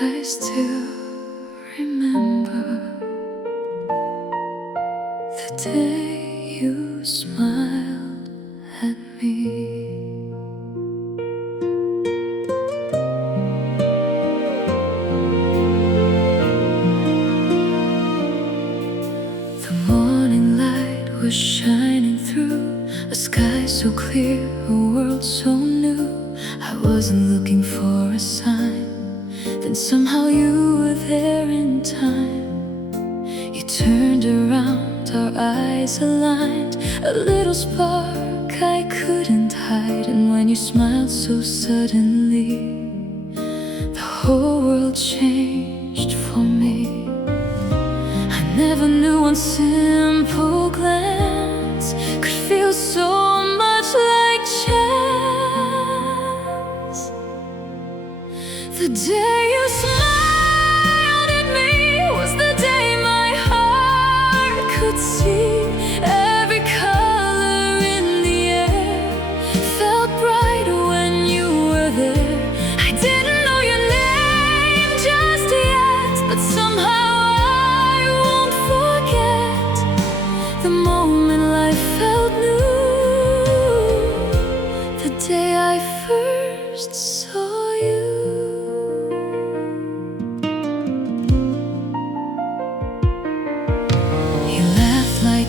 I still remember the day you smiled at me. The morning light was shining through a sky so clear, a world so new. I wasn't looking for a sign, then somehow you were there in time. You turned around, our eyes aligned, a little spark I couldn't hide. And when you smiled so suddenly, the whole world changed for me. I never knew one simple glance could feel so much like chance. The day you smiled at me was the day my heart could see. Every color in the air felt brighter when you were there. I didn't know your name just yet, but somehow I won't forget the moment life felt new, the day I first saw you.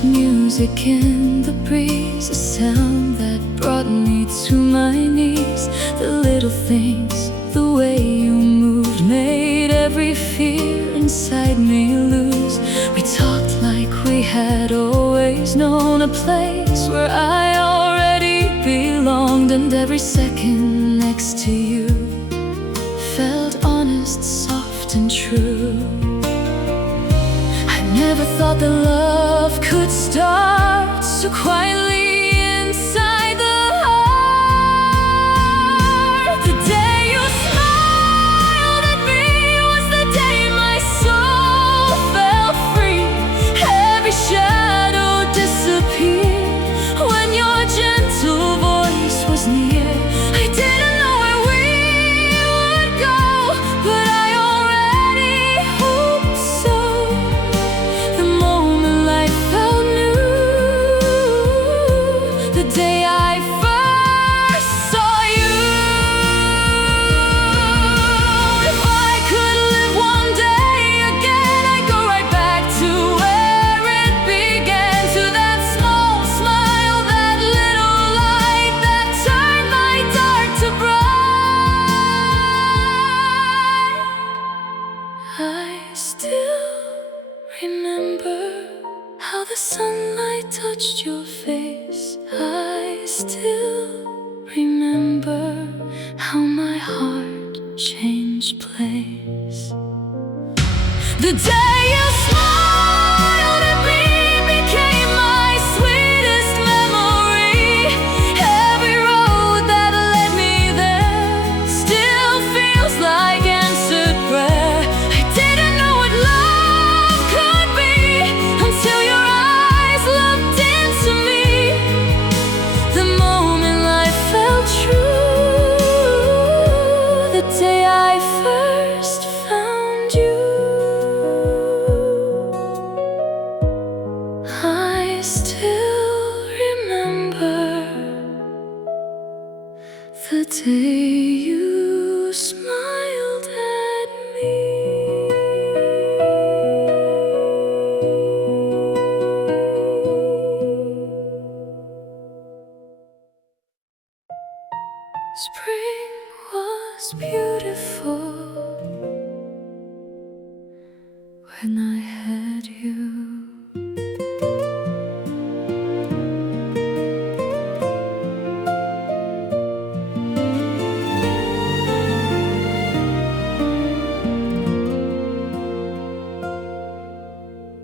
Music in the breeze, a sound that brought me to my knees. The little things, the way you moved, made every fear inside me lose. We talked like we had always known, a place where I already belonged. And every second next to you felt honest, soft and true. Never thought that love could start so quietly inside the heart. The day you smiled at me was the day my soul felt free. Every shadow disappeared when your gentle voice was near. I didn't know where we would go, but I already hoped so. The moment life felt new, the day I first saw you. If I could live one day again, I'd go right back to where it began, to that small smile, that little light that turned my dark to bright. I still remember how the sunlight touched your face. I still remember how my heart changed place. The day you smiled at me became my sweetest memory. Every road that led me there still feels like answered prayer. I didn't know what love could be until your eyes looked into me. The moment life felt true, the day I first found you. I still remember the day you smiled at me. Spring was beautiful when I had you.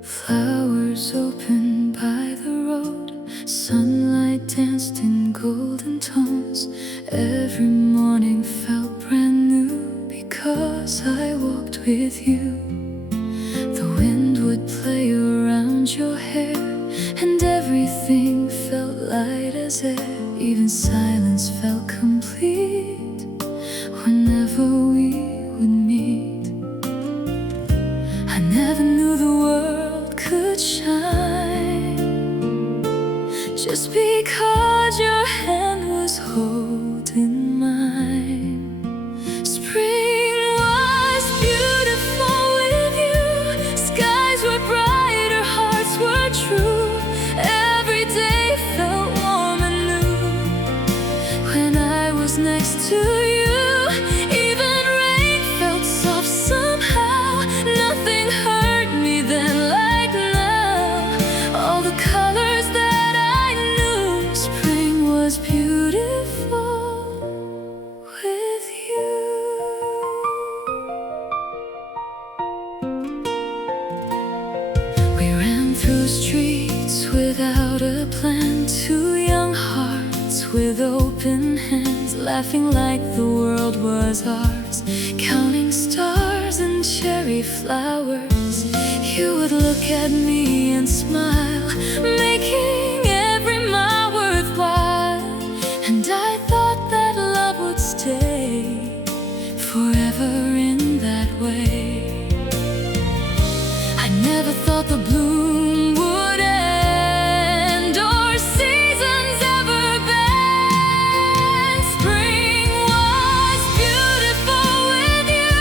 Flowers open by the road, sunlight danced in golden tones. Every morning felt brand new because I walked with you. The wind would play around your hair, and everything felt light as air. Even silence felt complete whenever we would meet. laughing like the world was ours, counting stars and cherry flowers. You would look at me and smile, making every mile worthwhile. And I thought that love would stay forever in that way. I never thought the bloom would end or seasons ever bend. Spring was beautiful with you.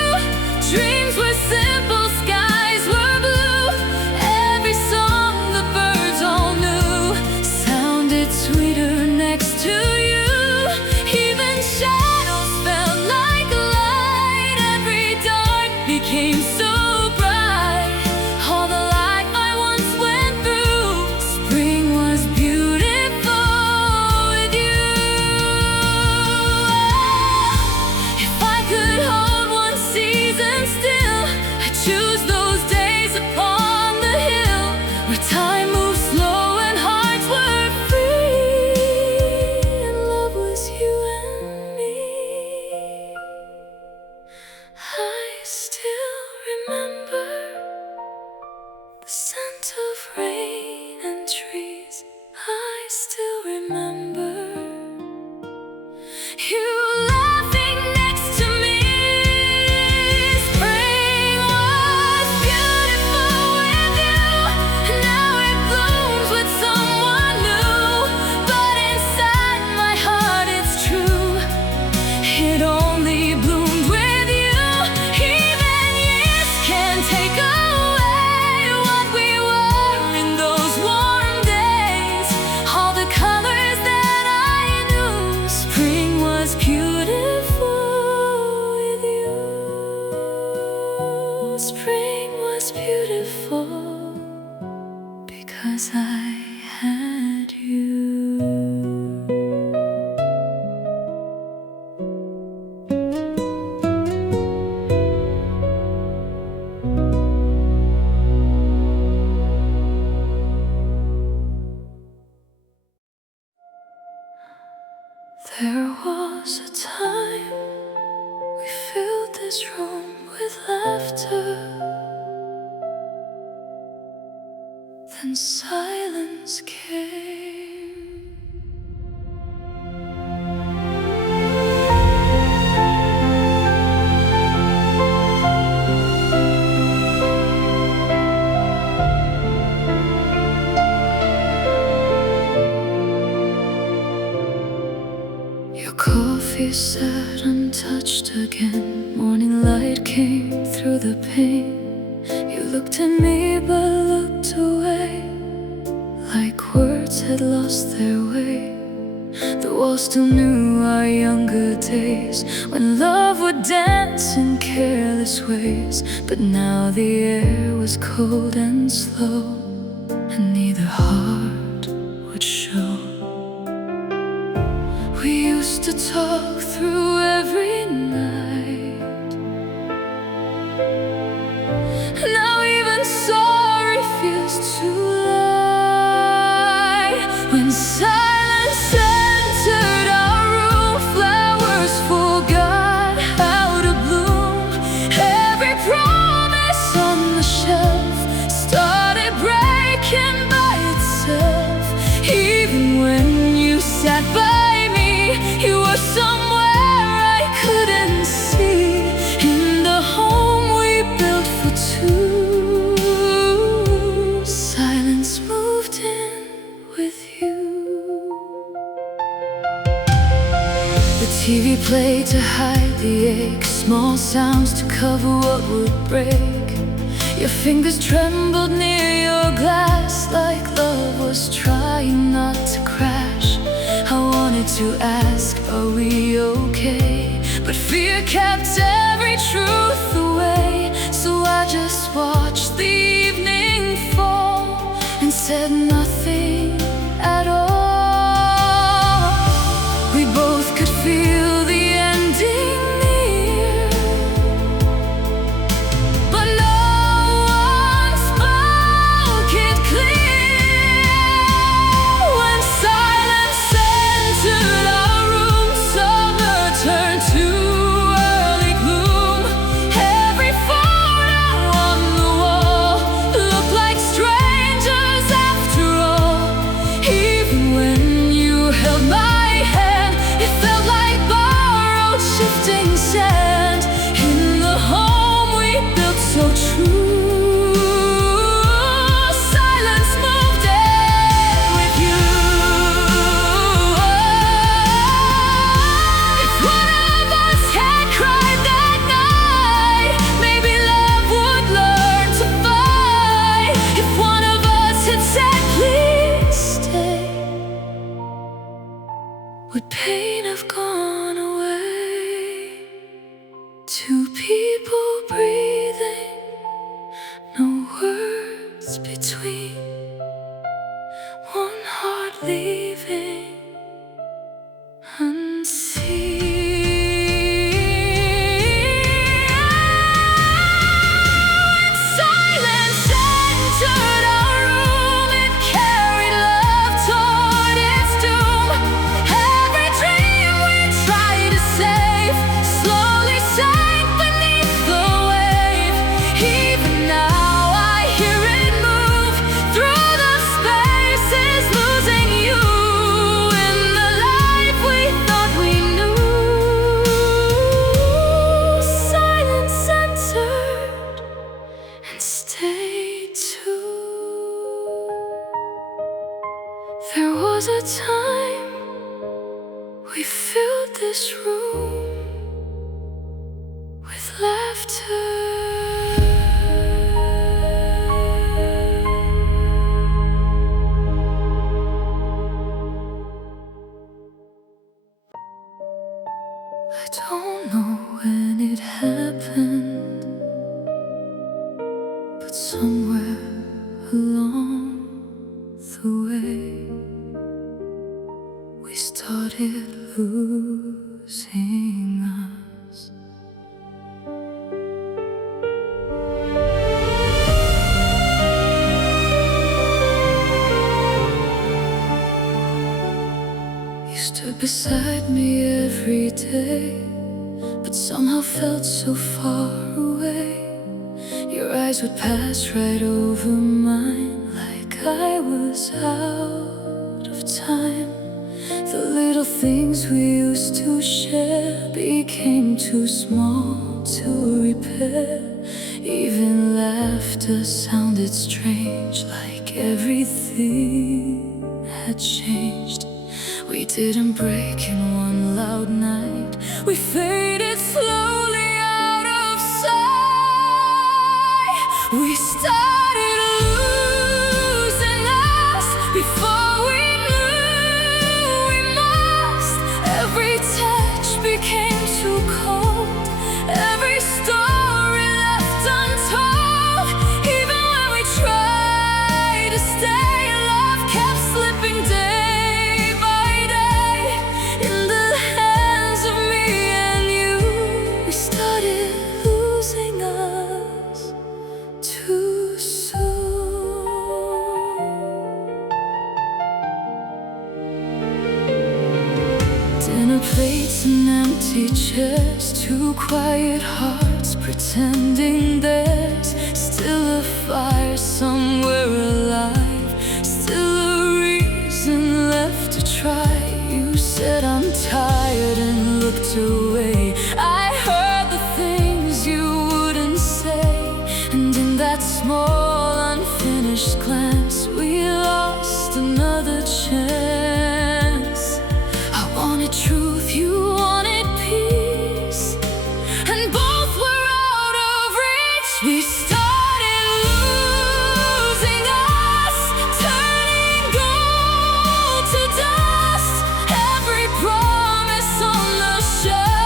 Dreams were simple, skies were blue. Every song the birds all knew sounded sweeter next to you. Even shadows felt like light. Every dark became so bright. All the life I once went through, spring was beautiful with you. If I could hold one season still, I'd choose those days upon the hill, where time moved slow and hearts were free, and love was you and me. I still remember the scent of rain and trees. I still remember you laughing next to me. Spring was beautiful with you. Now it blooms with someone new. But inside my heart it's true, it only bloomed with you. Even years can't take away what we were in those warm days. All the colors that I knew, spring was beautiful with you. Spring was beautiful because I had you. There was a time we filled this room with laughter. Then silence came. Your coffee sat untouched again. Morning light came through the pane. You looked at me but looked away, like words had lost their way. The wall still knew our younger days, when love would dance in careless ways. But now the air was cold and slow, and neither heart would show. We used to talk through every night. Now even sorry feels to lie. When silence entered our room, flowers forgot how to bloom. Every promise on the shelf started breaking by itself. Even when you sat by, you were somewhere I couldn't see, in the home we built for two. Silence moved in with you. The TV played to hide the ache, small sounds to cover what would break. Your fingers trembled near your glass, like love was trying not to crash. I wanted to ask, are we okay? But fear kept every truth away. So I just watched the evening fall and said nothing at all. We both could feel the ending near, but no one spoke it clear. When silence entered our room, summer sand in the home we built so true. Silence moved in with you. If one of us had cried that night, maybe love would learn to fight. If one of us had said, please stay, would pain have gone away? Two people breathing, no words between, one heart leaving unseen. Silence entered our room, it carried love toward its doom. Every dream we tried to save slowly sank beneath the wave. Even now I hear it move through the spaces, losing you in the life we thought we knew. Silence entered and stayed too. There was a time we filled this room with laughter. I don't know when it happened, but somewhere along the way we started losing us. You stood beside me every day, but somehow felt so far away. Your eyes would pass right over mine, like I was out of time. The little things we used to share became too small to repair. Even laughter sounded strange, like everything had changed. We didn't break in one loud night, we faded slowly out of sight. We started losing us before we knew we must. Every touch became too cold, every story left untold. Even when we tried to stay, love kept slipping day by day in the hands of me and you. We started losing us too soon. Dinner plates and empty chairs, two quiet hearts pretending there's still a fire somewhere alive, still a reason left to try. You said I'm tired and looked away. I heard the things you wouldn't say, and in that small unfinished glance we lost another chance. I wanted truth, you wanted peace, and both were out of reach. We started losing us, turning gold to dust. Every promise on the shelf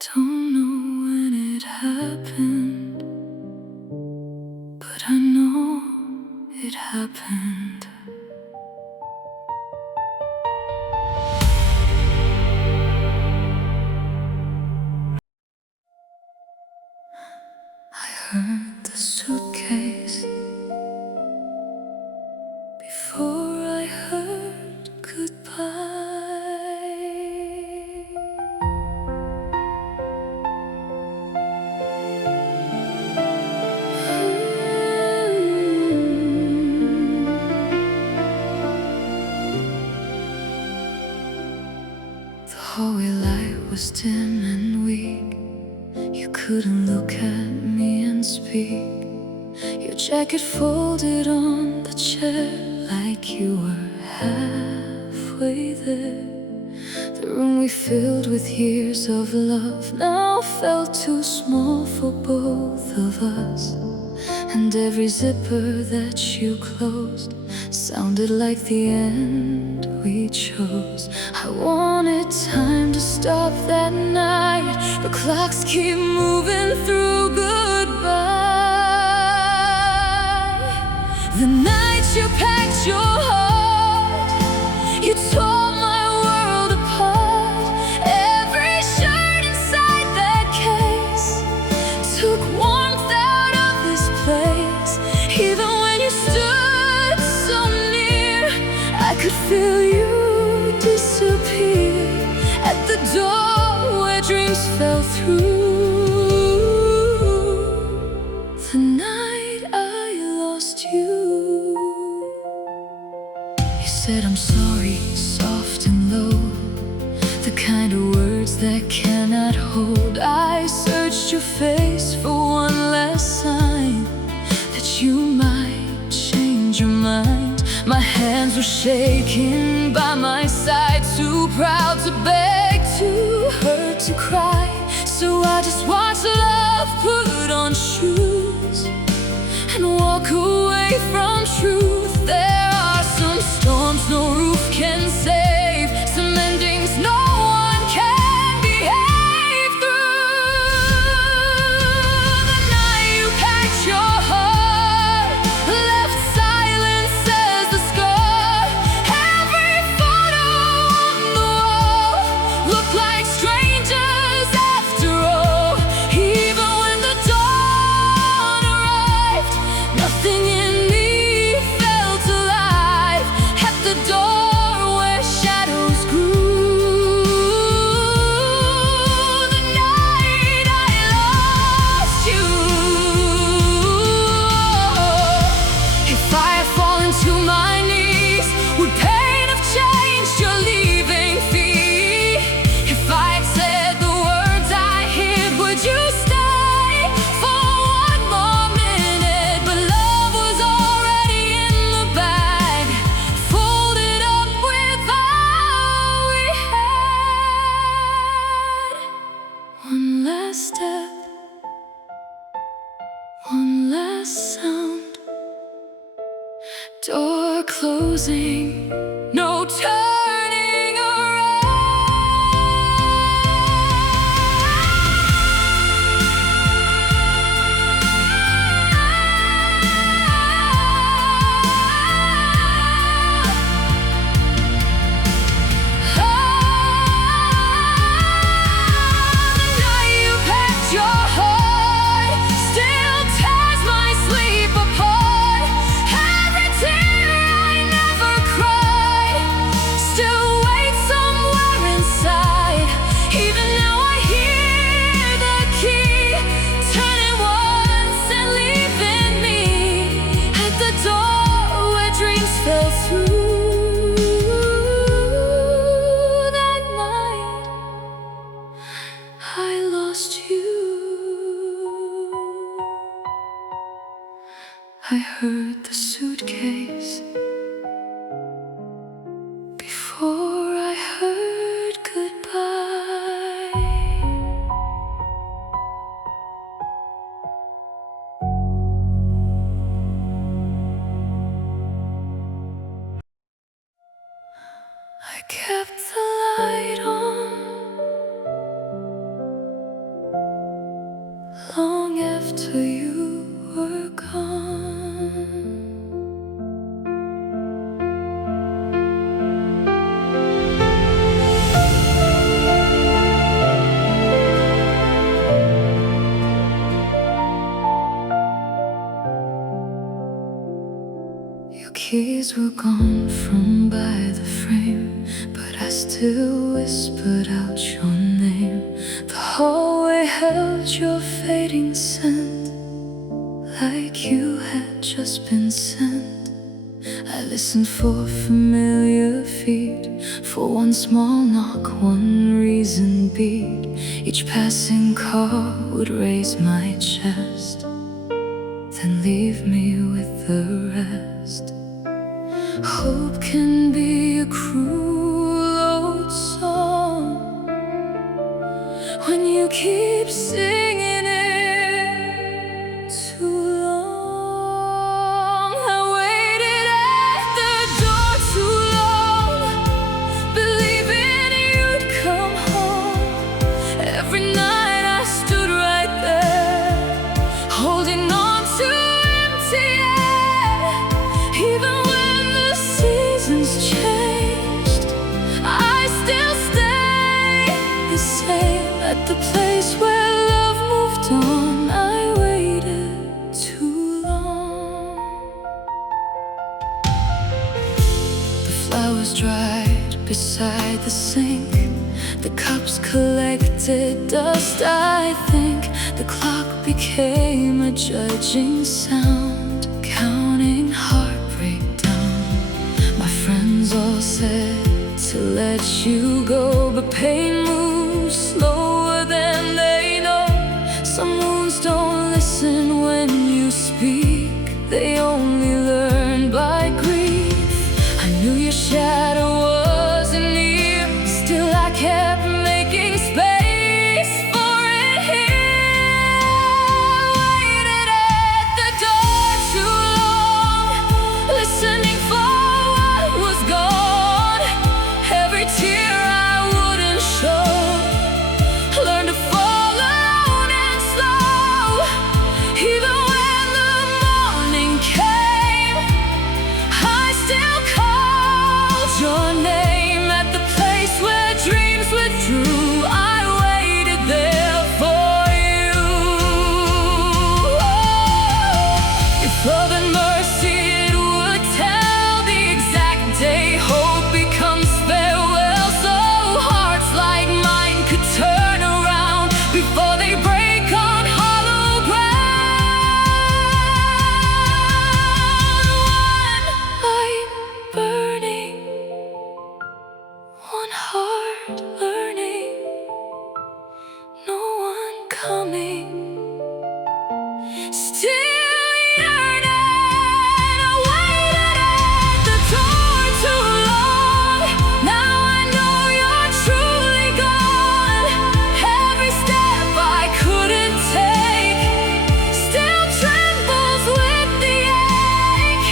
don't know when it happened, but I know it happened. I heard the suitcase before I heard goodbye. The hallway light was dim and weak. You couldn't look at me and speak. Your jacket folded on the chair like you were halfway there. The room we filled with years of love now felt too small for both of us. And every zipper that you closed sounded like the end we chose. I wanted time to stop that night, but clocks keep moving through goodbye. The night you packed your heart, you tore my world apart. Every shirt inside that case took warmth out of this place. Even when you stood so near, I could feel you disappear at the door where dreams fell through. The night I lost you. You said I'm sorry, soft and low, the kind of words that cannot hold. I searched your face for one last sign that you might change your mind. My hands were shaking by my side, too proud to beg, too hurt to cry. So I just watched love put on shoes and walk away from truth. There are some storms no roof can save, some endings no one can behave through. The night you packed your heart left silence as the scar. Every photo on the wall looked like strangers after all. Even when the dawn arrived, nothing in me felt alive. At the door where shadows grew, the night I lost you. If I had fallen to my knees, would pain have changed your leaving fee? If I had said the words I hid, would you stay for one more minute? But love was already in the bag, folded up with all we had. One last step, one last sound, door closing, no turning around. The night you packed your heart still tears my sleep apart. Every tear I never cried still waits somewhere inside. Even now I hear the key turning once and leaving me at the door where dreams fell through. That night I lost you. I heard the suitcase before I heard goodbye. I kept the light on tears were gone from by the frame, but I still whispered out your name. The hallway held your fading scent, like you had just been sent. I listened for familiar feet, for one small knock, one reasoned beat. Each passing car would raise my chest, then leave me with the rest. Hope can be a cruel old song when you keep singing it too long. I waited at the door too long, believing you'd come home. Every night I stood right there, holding on to empty air. Even when the seasons changed, I still stay the same. At the place where love moved on, I waited too long. The flowers dried beside the sink, the cups collected dust, I think. The clock became a judging sound, counting heartbreak down. My friends all said to let you go, but pain moves slower than they know. Some wounds don't listen when you speak, they only learn by grief. I knew your shadow wasn't near, still I kept making space for it here. Waited at the door too long, listening for what was gone. Every tear I wouldn't show, learned to fall alone and slow. Even when the morning came, I still called your name. At the place where dreams withdrew, I waited there for you. If love and mercy it would tell the exact day, hope becomes farewell. So hearts like mine could turn around before they break on hollow ground. One light burning, one heart learning, no one coming, still yearning. I waited at the door too long, now I know you're truly gone. Every step I couldn't take still trembles with the ache.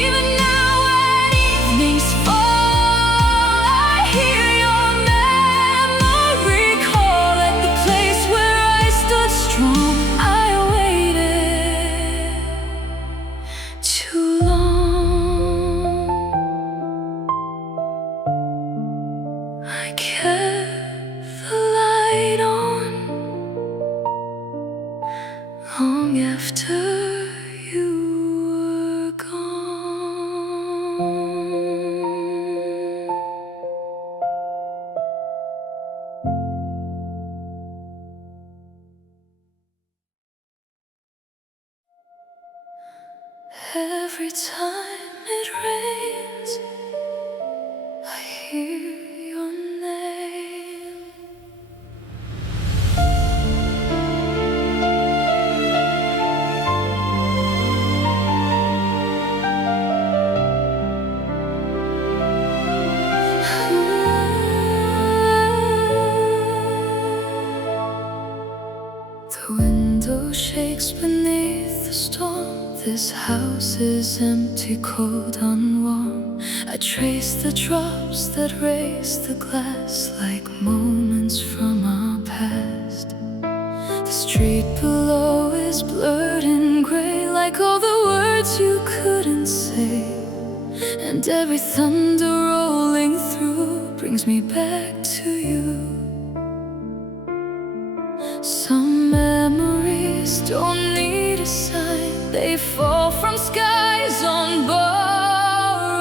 Even now when evenings fall, I hear your memory call. At the place where I stood strong, I waited too long. I kept the light on long after you were gone. Every time it rains, I hear your name. The window shakes beneath the storm. This house is empty, cold, unwarm. I trace the drops that raise the glass, like moments from our past. The street below is blurred and gray, like all the words you couldn't say. And every thunder rolling through brings me back to you. Some memories don't need a sign, they fall from skies on borrowed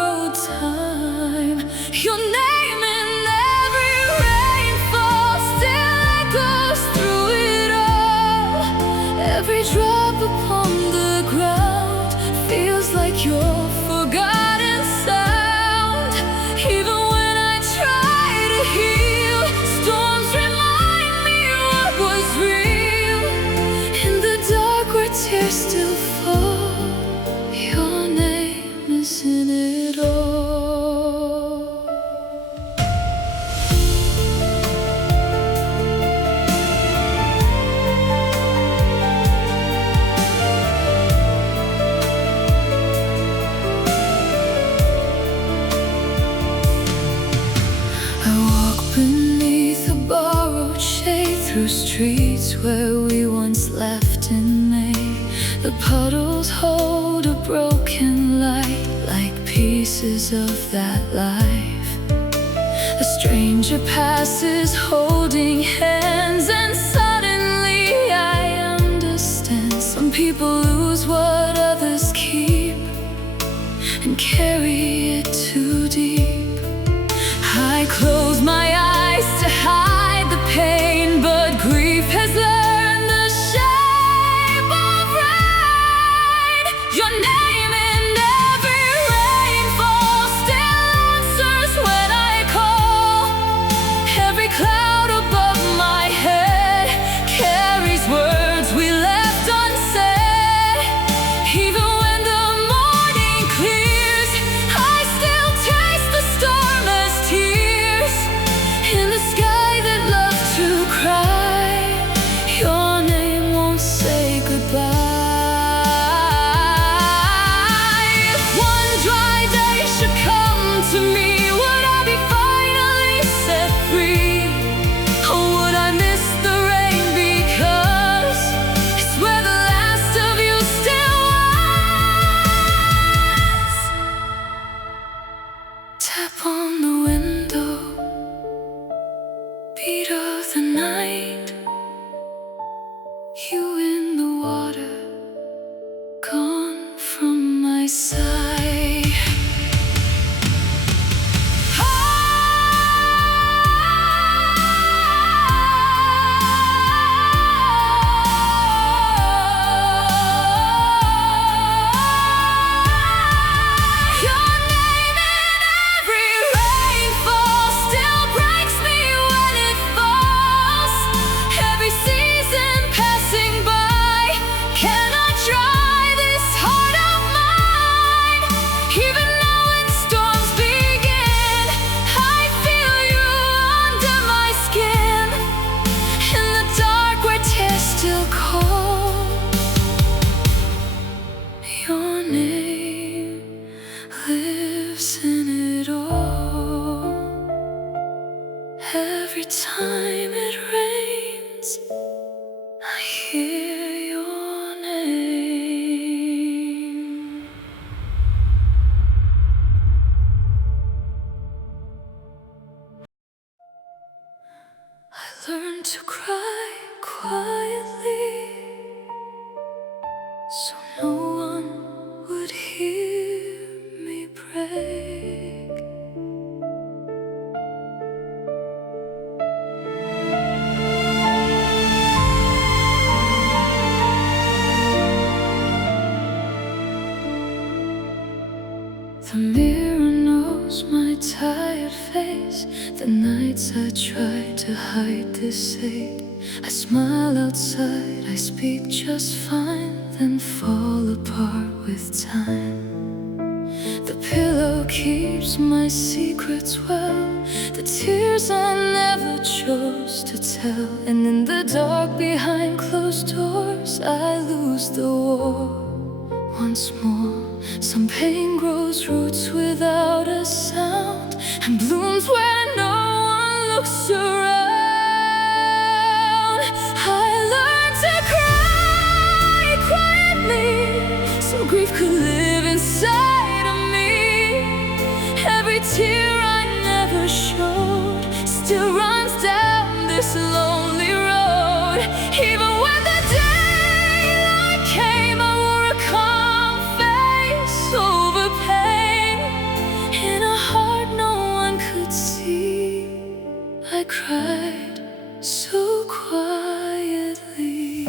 through streets where we once laughed in May. The puddles hold a broken light, like pieces of that life. A stranger passes holding hands, and suddenly I understand. Some people lose what others keep and carry it too deep. I close my eyes to hide the pain, but grief has learned the shape of rain. Your name in every rainfall still answers when I call. Every cloud above my head carries words we left unsaid. Even when the morning clears, I still taste the storm as tears in the sky that loved to cry. Your name won't say goodbye. If one dry day should come to me, would I be finally set free? Or would I miss the rain because it's where the last of you still was? Tap on the window, beat of the night. You in the water, gone from my sight. Your name in every rainfall still breaks me when it falls. Every season passing by cannot dry this heart of mine. Even now when storms begin, I feel you under my skin. In the dark where tears still cold, your name lives in it all. Every time it rains, I hear your name. I learned to cry quietly, so no one would hear me break. The mirror knows my tired face. The nights I tried to hide this ache. I smile outside, I speak just fine, then fall apart with time. The pillow keeps my secrets well, the tears I never chose to tell. And in the dark behind closed doors, I lose the war once more. Some pain grows roots without a sound and blooms where no one looks around. I learned to cry quietly so grief could live inside of me. Every tear I never showed still runs down this lonely road. Even when the daylight came, I wore a calm face over pain. In a heart no one could see, I cried so quietly.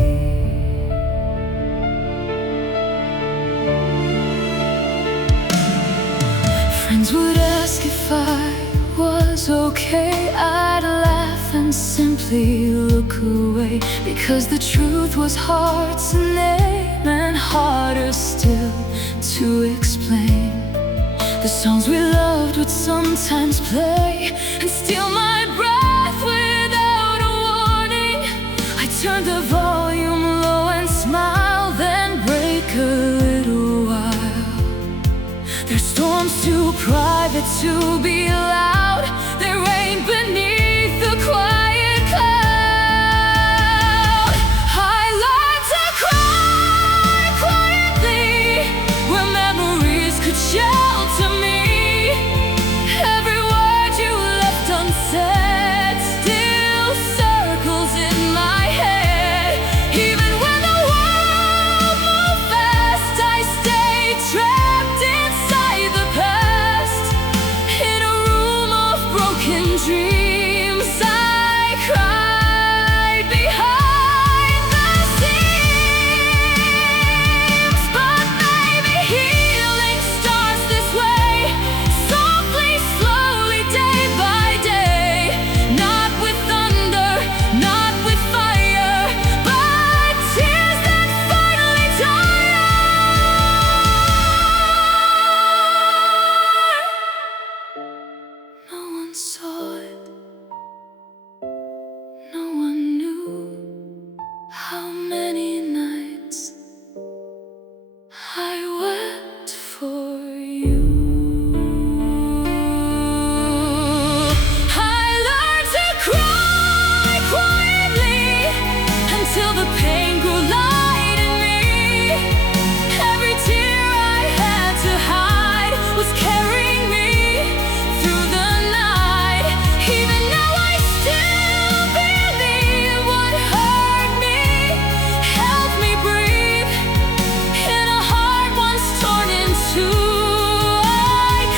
Friends would ask if I was okay. I'd laugh and simply look away, because the truth was hard to name and harder still to explain. The songs we loved would sometimes play and steal my breath without a warning. I turned the volume low and smiled, then break a little while. There's storms too private to be loud. They rain beneath the quiet clouds. dreams I cried behind the scenes. But maybe healing starts this way, softly, slowly, day by day. Not with thunder, not with fire, but tears that finally tire. No one saw it, no one knew how many nights I wept for you. I learned to cry quietly until the pain grew light in me. Every tear I had to hide was carrying me through the night. Even now I still believe what hurt me helped me breathe. In a heart once torn in two, I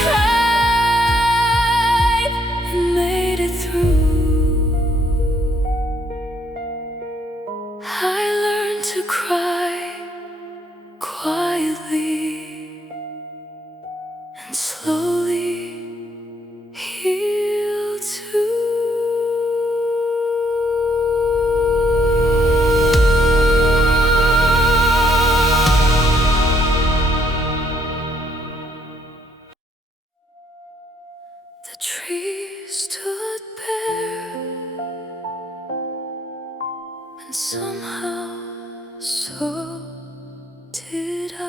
cried and made it through. I learned to cry quietly and slowly heal too. The trees stood bare, and somehow so did I.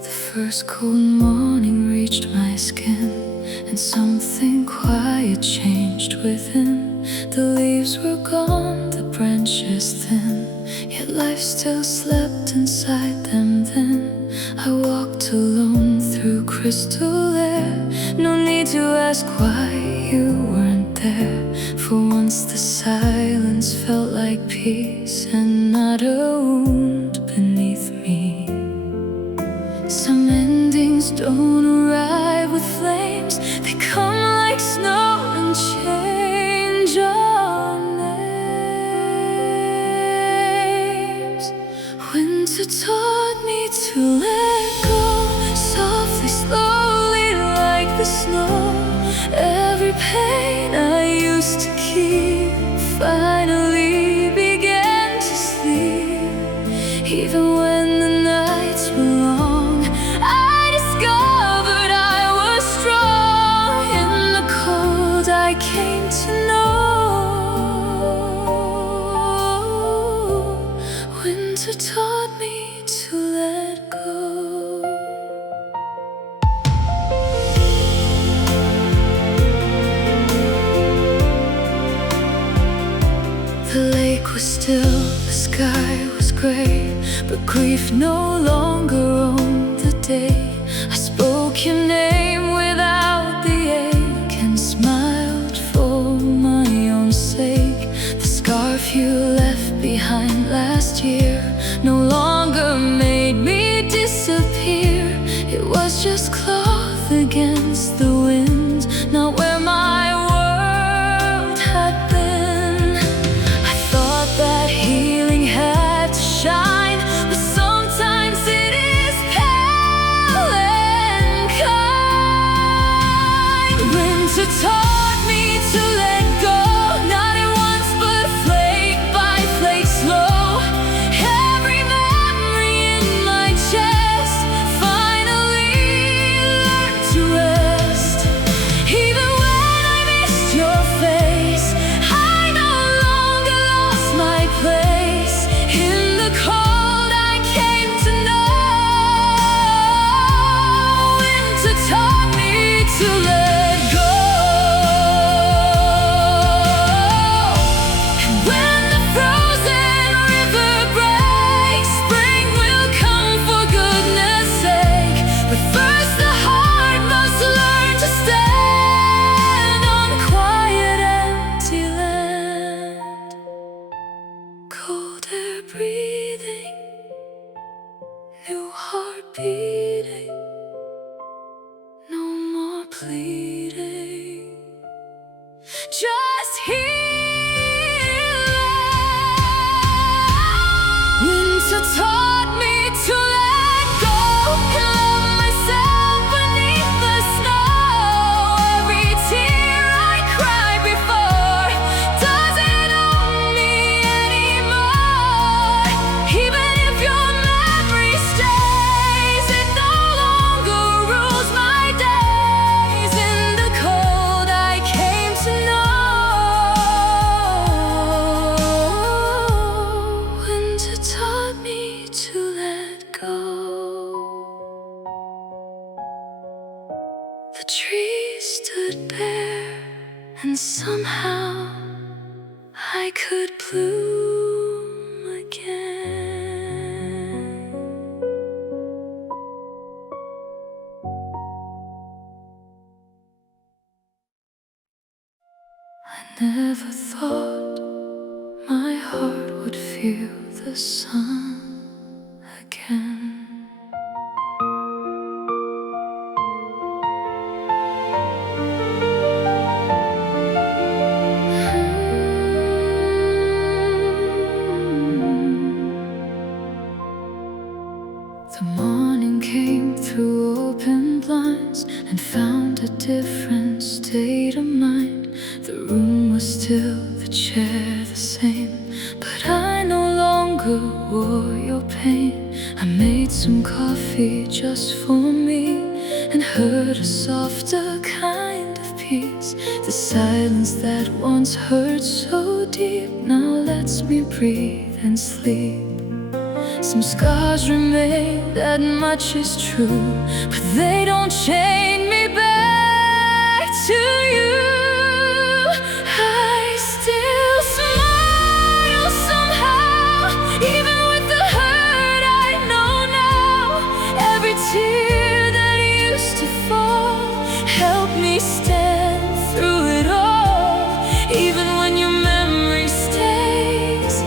The first cold morning reached my skin, and something quiet changed within. The leaves were gone, the branches thin, yet life still slept inside them then. I walked alone through crystal air, no need to ask why you weren't there. For once the silence felt like peace and not a wound beneath me. Some endings don't arrive with flames, they come like snow and change our names. Winter taught me to let go, softly, slowly, like the snow. Every pain I used to keep finally began to sleep. Even when the nights were long, I discovered I was strong. In the cold I came to know. Winter taught me to let go. The lake was still, the sky was gray, but grief no longer owned the day. I spoke your name without the ache and smiled for my own sake. The scarf you left behind last year no longer made me disappear. It was just cloth against the wind, not where my world had been. I thought that healing had to shine, but sometimes it is pale and kind. just heal. Winter taught me to let go and love myself beneath the snow. Every tear I cried before doesn't own me anymore. Even if your memory stays, it no longer rules my days. In the cold I came to know. Winter taught me to let go. The trees stood bare, and somehow I could bloom again. I never thought my heart would feel the sun again. The morning came through open blinds and found a different state of mind. The room was still, the chair the same, but I no longer wore your pain. I made some coffee just for me and heard a softer kind of peace. The silence that once hurt so deep now lets me breathe and sleep. Some scars remain, that much is true, but they don't chain me back to you. I still smile somehow, even with the hurt I know now. Every tear that used to fall helped me stand through it all. Even when your memory stays,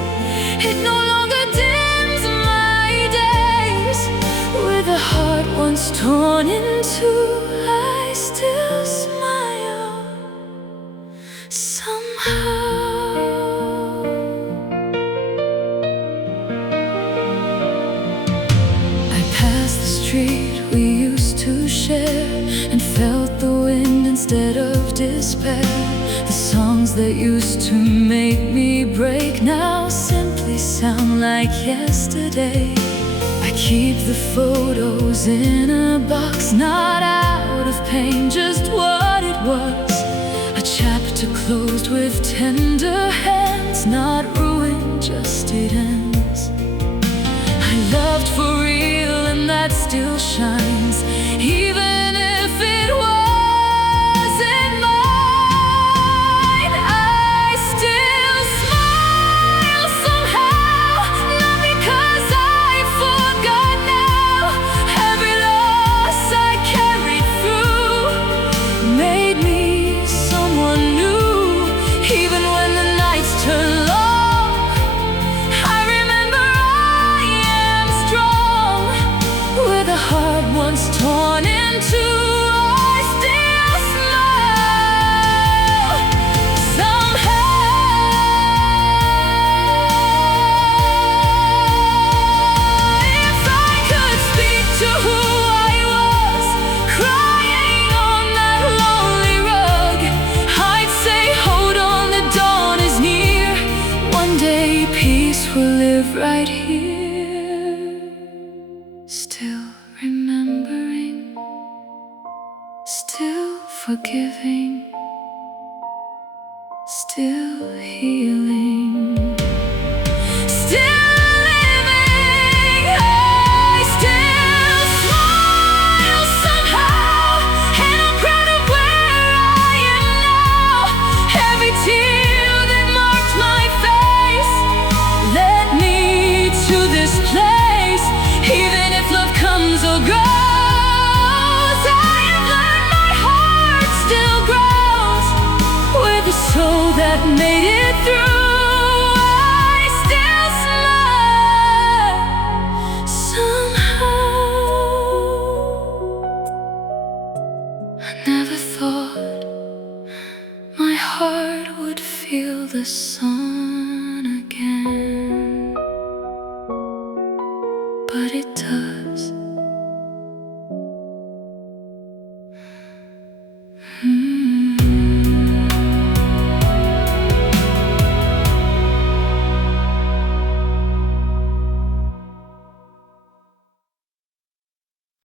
it no longer dims my days. With a heart once torn in two, I still smile somehow. I passed the street we used to share and felt the wind instead of despair. The songs that used to make me break now simply sound like yesterday. I keep the photos in a box, not out of pain, just what it was. A chapter closed with tender hands, not ruined, just it ends. I loved for real and that still shines, even if it wasn't mine. I still smile somehow, not because I forgot now. Every loss I carried through made me someone new. Even when the nights turn long, I remember I am strong. With a heart once torn in two, I still smile somehow. If I could speak to who I was, crying on that lonely rug, I'd say, hold on, the dawn is near. One day peace will live right here. Still remembering, still forgiving, still healing, still living. I still smile somehow, and I'm proud of where I am now. Every tear that marked my face led me to this place. Even if love comes or goes, I have learned my heart still grows. With a soul that made it through, I still smile somehow. I never thought my heart would feel the sun again, but it does.